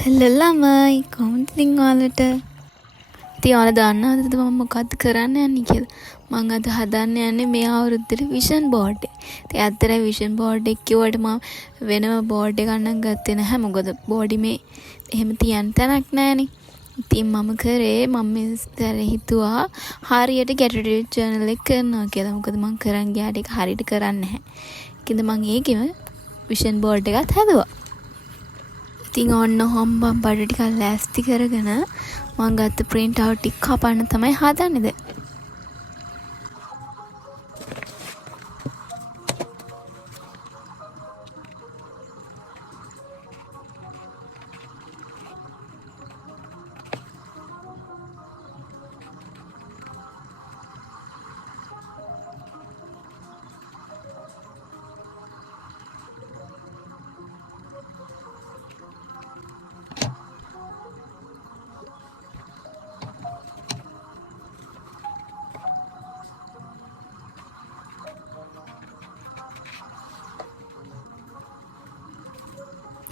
හෙල්ල ළමයි කොහොමද ඉතින් ඔයාලට? ඉතින් ඔයාලා දන්නවද මම මොකද්ද කරන්න යන්නේ කියලා? මම අද හදන්න යන්නේ මේ අවුරුද්දේ විෂන් බෝඩ් එක. ඉතින් ඇත්තට විෂන් බෝඩ් එක කිව්වට මම වෙනම බෝඩ් එකක් නම් ගත්තේ නැහැ. මොකද බෝඩි මේ එහෙම තියන්න තැනක් නැහනේ. ඉතින් මම මේ ඉස්සරහ හිතුවා හරියට ගැටඩියල් ජර්නල් එක කරනවා කියලා. මොකද මම කරන් ගියාට ඒක හරියට කරන්නේ නැහැ. ඒකින්ද මම ඒකෙම විෂන් බෝඩ් එකත් හැදුවා. ඉතින් ඔන්න ඔහොම මම බඩ ටිකක් ලෑස්ති කරගෙන මම ගත්ත print out ටික කපන්න තමයි හදන්නේ දැන්.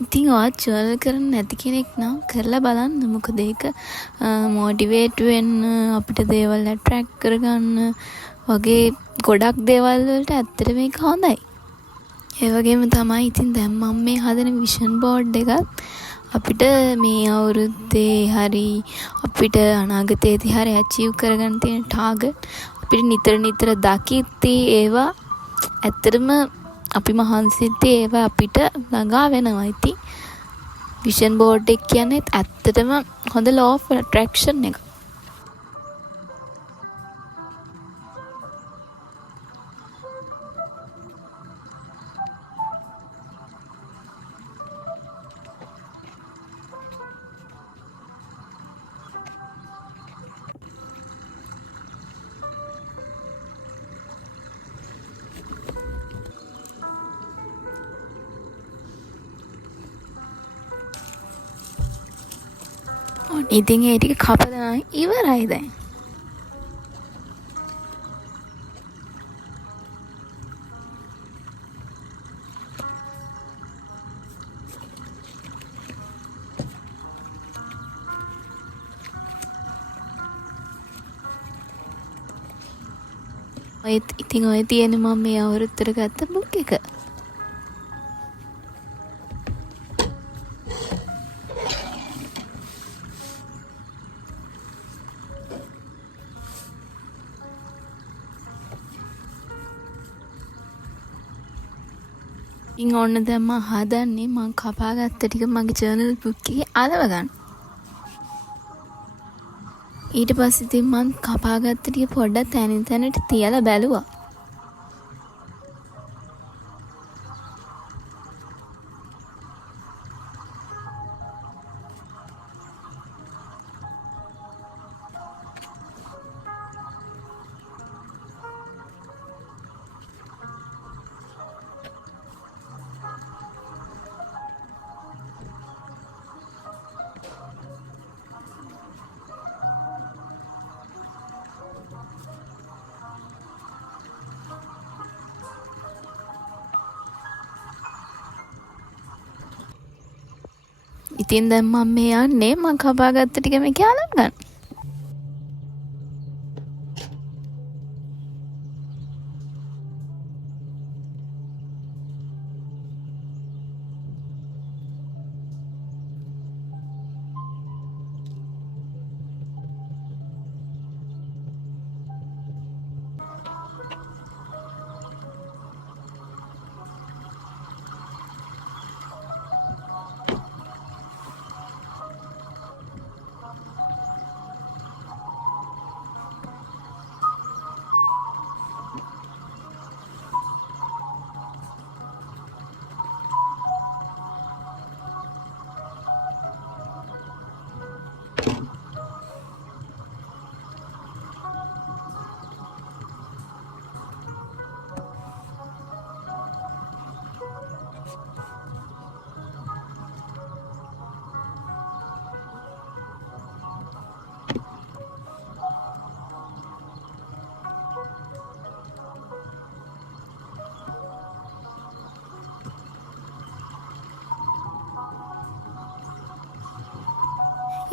ඉතින් ඔයා ජර්නල් කරන්නේ නැති කෙනෙක් නම් කරලා බලන්න. මොකද ඒක මොටිවේට් වෙන්න අපිට දේවල් ඇට්‍රැක්ට් කරගන්න වගේ ගොඩක් දේවල් වලට ඇත්තට මේක හොඳයි. ඒ වගේම තමයි ඉතින් දැන් මම මේ හදන විෂන් බෝඩ් එකත් අපිට මේ අවුරුද්දේ හරි අපිට අනාගතයේදී හරි ඇචීව් කරගන්න තියෙන ටාගට් අපිට නිතර දකිද්දී ඒවා ඇත්තටම අපි මහන්සිද්දී ඒවා අපිට ළඟා වෙනවා. ඉතින් විෂන් බෝඩ් එක කියන්නේ ඇත්තටම හොඳ ලෝ ඔෆ් ඇට්‍රැක්ෂන් එක. ඉතින් ඒ ටික කපලා ඉවරයි දැන්. ඉතින් ඔය තියෙන මම මේ අවුරුද්දට ගත්ත බුක් එක. ඉතින් ඔන්න දැන් මම හදන්නේ මම කපාගත්ත ටික මගේ ජර්නල් බුක් එකේ අලව ගන්න. ඊට පස්සේ ඉතින් මම කපාගත්ත ටික පොඩ්ඩක් තැනින් තැනට තියලා බැලුවා. ඉතින් දැන් මම මේ යන්නේ මම කපාගත්ත ටික මේකේ අලව ගන්න.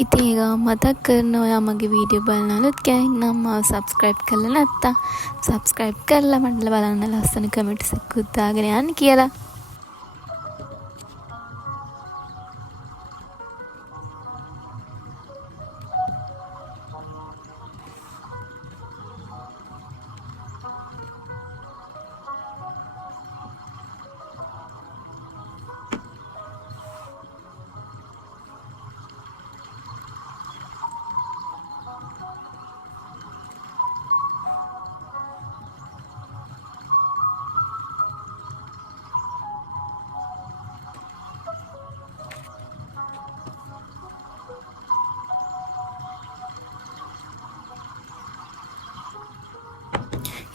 ඉතින් ඒක මතක් කරන ඔයා මගේ වීඩියෝ බලන අලුත් කෙනෙක් නම් මාව සබ්ස්ක්‍රයිබ් කරලා නැත්තම් සබ්ස්ක්‍රයිබ් කරලා මට බලන්න ලස්සන කමෙන්ට්ස් එකක් දාගෙන යන්න කියලා.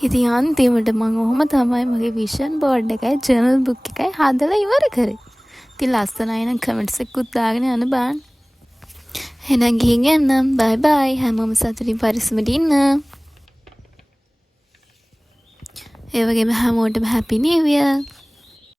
ඉතින් අන්තිමට මම ඔහොම තමයි මගේ විෂන් බෝඩ් එකයි ජර්නල් බුක් එකයි හදලා ඉවර කරේ. ඉතින් ලස්සනයි නම් කමෙන්ට්ස් එකකුත් දාගෙන යන්න බෑ. එහෙනම් ගිහින් එන්නම්. බයි බයි. හැමෝම සතුටින් පරිස්සමට ඉන්න. ඒ වගේම හැමෝටම හැපි නිව් ඉයර්.